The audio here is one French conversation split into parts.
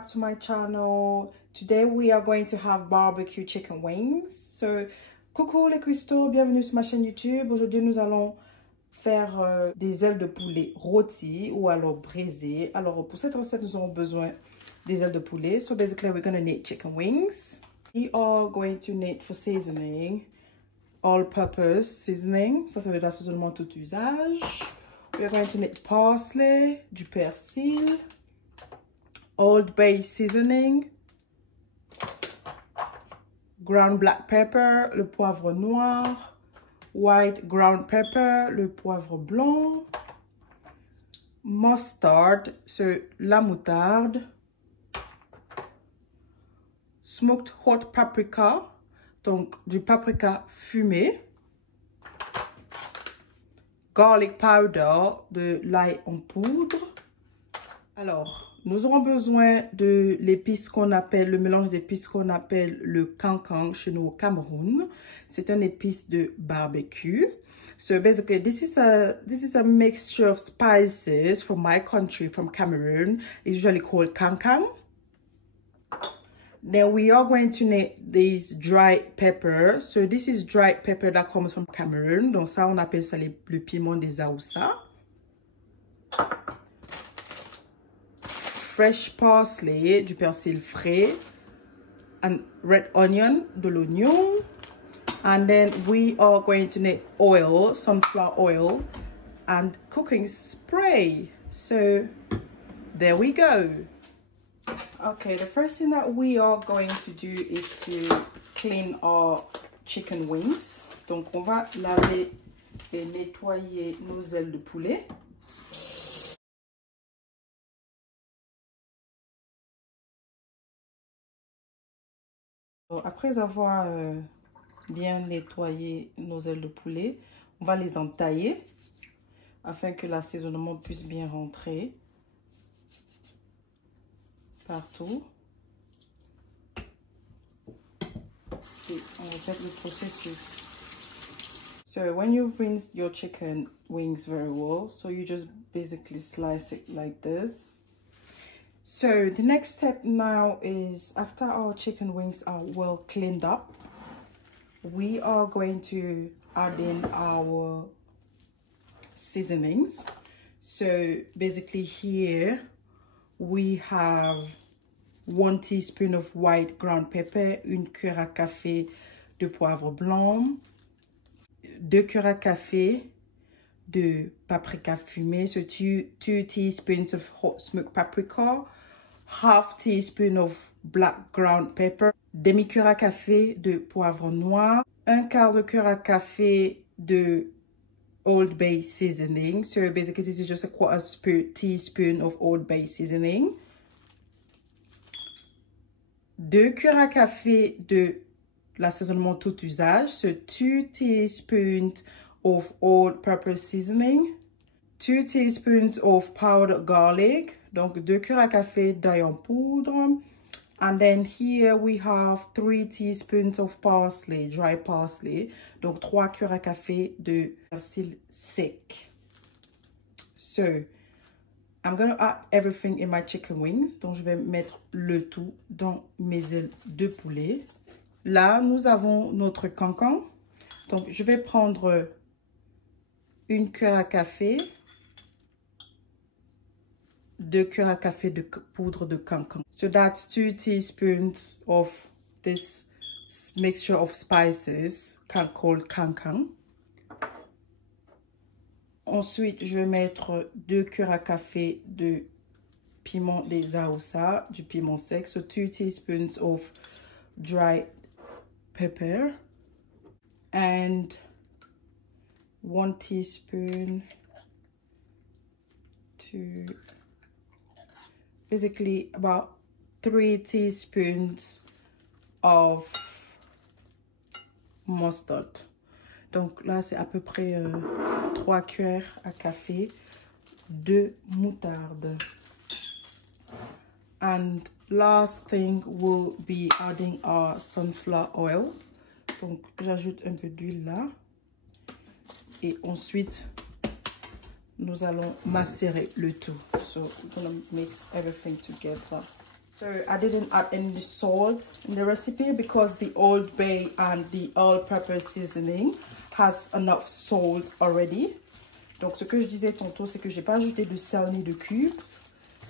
back to my channel. Today we are going to have barbecue chicken wings. So, coucou les cuistots, bienvenue sur ma chaîne YouTube. Aujourd'hui nous allons faire des ailes de poulet rôties ou alors braisées. Alors pour cette recette nous aurons besoin des ailes de poulet. So basically we're going to need chicken wings. We are going to need for seasoning all-purpose seasoning. Ça veut dire l'assaisonnement tout usage. We are going to need parsley, du persil, Old Bay seasoning, ground black pepper, le poivre noir, white ground pepper, le poivre blanc, mustard, c'est la moutarde, smoked hot paprika, donc du paprika fumé, garlic powder, de l'ail en poudre. Alors, nous aurons besoin de l'épice qu'on appelle, le mélange d'épices qu'on appelle le cancan chez nous au Cameroun. C'est une épice de barbecue. So basically, this is a mixture of spices from my country, from Cameroon. It's usually called cancan. Then we are going to need these dried pepper. So this is dried pepper that comes from Cameroon. Donc ça, on appelle ça le piment des Aoussa. Fresh parsley, du persil frais. And red onion, de l'oignon. And then we are going to need oil, sunflower oil. And cooking spray. So there we go. Okay, the first thing that we are going to do is to clean our chicken wings. Donc, on va laver et nettoyer nos ailes de poulet. Donc, après avoir bien nettoyé nos ailes de poulet, on va les entailler afin que l'assaisonnement puisse bien rentrer partout. Et on répète le processus. So when you've rinsed your chicken wings very well, so you just basically slice it like this. So the next step now is, after our chicken wings are well cleaned up, we are going to add in our seasonings. So basically here we have 1 teaspoon of white ground pepper, une cuillère à café de poivre blanc, 2 cuillères à café de paprika fumé, so 2 teaspoons of hot smoked paprika, half teaspoon of black ground pepper, demi cuillère à café de poivre noir, 1/4 de cuillère à café de Old Bay seasoning. So basically this is just a 1/4 teaspoon of Old Bay seasoning. 2 cuillères à café de l'assaisonnement tout usage. So 2 teaspoons of all-purpose seasoning. 2 teaspoons of powdered garlic. Donc 2 cuillères à café d'ail en poudre. And then here we have 3 teaspoons of parsley, dry parsley. Donc 3 cuillères à café de persil sec. So, I'm going to add everything in my chicken wings. Donc je vais mettre le tout dans mes ailes de poulet. Là, nous avons notre cancan. Donc je vais prendre une cuillère à café, 2 cuillères à café de poudre de cancan. So that's 2 teaspoons of this mixture of spices called cancan. Ensuite, je vais mettre 2 cuillères à café de piment des Aoussa, du piment sec. So 2 teaspoons of dried pepper and 1 teaspoon to basically about 3 teaspoons of mustard. Donc là, c'est à peu près 3 cuillères à café de moutarde. And last thing will be adding our sunflower oil. Donc j'ajoute un peu d'huile là. Et ensuite, nous allons macérer le tout. So we're gonna mix everything together. So I didn't add any salt in the recipe because the Old Bay and the all-purpose seasoning has enough salt already. Donc ce que je disais tantôt, c'est que j'ai pas ajouté de sel ni de cube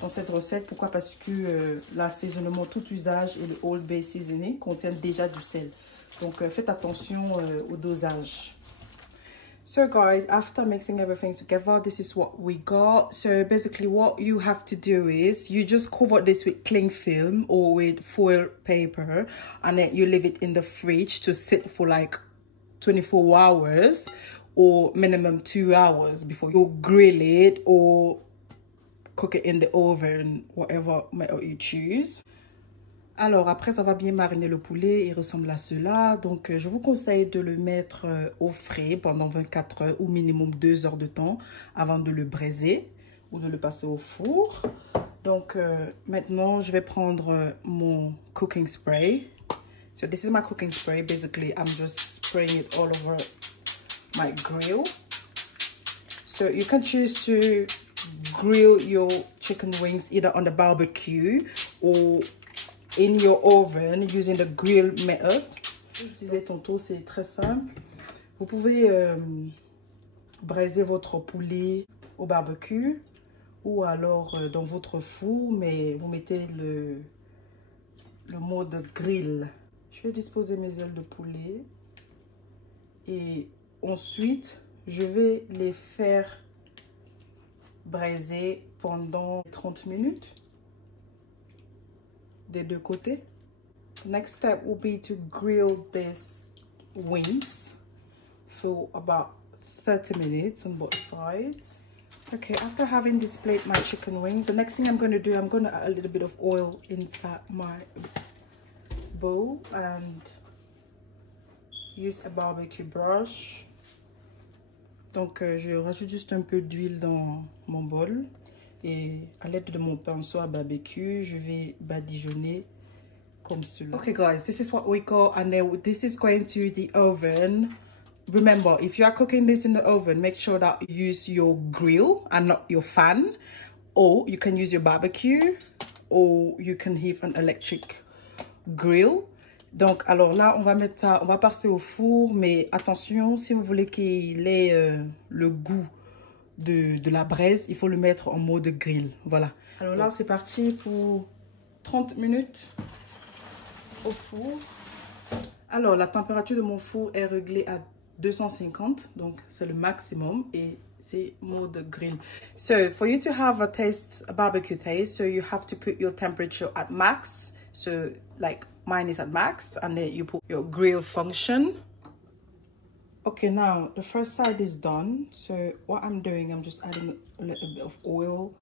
dans cette recette. Pourquoi? Parce que l'assaisonnement tout usage et le Old Bay seasoning contiennent déjà du sel. Donc faites attention au dosage. So guys, after mixing everything together, this is what we got. So basically what you have to do is you just cover this with cling film or with foil paper, and then you leave it in the fridge to sit for like 24 hours or minimum 2 hours before you grill it or cook it in the oven, whatever method you choose. Alors, après, ça va bien mariner le poulet. Il ressemble à cela. Donc, je vous conseille de le mettre au frais pendant 24 heures ou minimum 2 heures de temps avant de le braiser ou de le passer au four. Donc, maintenant, je vais prendre mon cooking spray. So, this is my cooking spray. Basically, I'm just spraying it all over my grill. So, you can choose to grill your chicken wings either on the barbecue or in your oven using the grill method. Je disais tantôt, c'est très simple. Vous pouvez braiser votre poulet au barbecue ou alors dans votre four, mais vous mettez le mode grill. Je vais disposer mes ailes de poulet et ensuite je vais les faire braiser pendant 30 minutes. Des deux côtés. The next step will be to grill these wings for about 30 minutes on both sides. Okay, after having displayed my chicken wings, the next thing I'm going to do, I'm going to add a little bit of oil inside my bowl and use a barbecue brush. Donc, je rajoute juste un peu d'huile dans mon bol. Et à l'aide de mon pinceau à barbecue, je vais badigeonner comme cela. Okay guys, this is what we got, and then this is going to the oven. Remember, if you are cooking this in the oven, make sure that you use your grill and not your fan. Or you can use your barbecue, or you can have an electric grill. Donc alors là, on va mettre ça, on va passer au four, mais attention, si vous voulez qu'il ait le goût de la braise, il faut le mettre en mode grill. Voilà. Alors là, c'est parti pour 30 minutes au four. Alors, la température de mon four est réglée à 250. Donc, c'est le maximum et c'est mode grill. So, for you to have a barbecue taste, so you have to put your temperature at max. So, like mine is at max, and then you put your grill function. Okay, now the first side is done. So what I'm doing, I'm just adding a little bit of oil.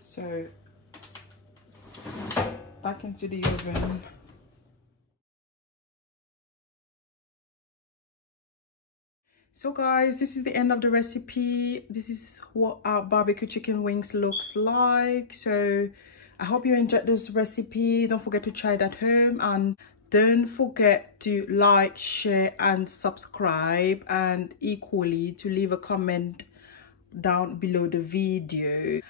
So back into the oven. So guys, this is the end of the recipe. This is what our barbecue chicken wings looks like. So I hope you enjoyed this recipe. Don't forget to try it at home, and don't forget to like, share and subscribe, and equally to leave a comment down below the video.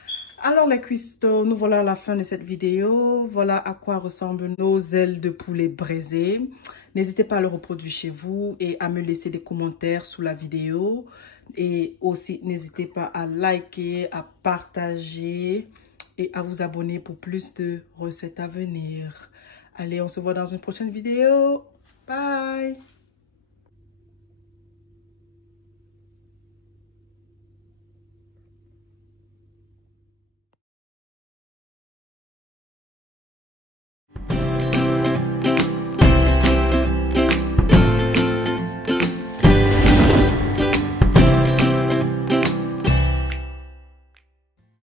Alors les cuistots, nous voilà à la fin de cette vidéo. Voilà à quoi ressemblent nos ailes de poulet braisées. N'hésitez pas à le reproduire chez vous et à me laisser des commentaires sous la vidéo. Et aussi, n'hésitez pas à liker, à partager et à vous abonner pour plus de recettes à venir. Allez, on se voit dans une prochaine vidéo. Bye!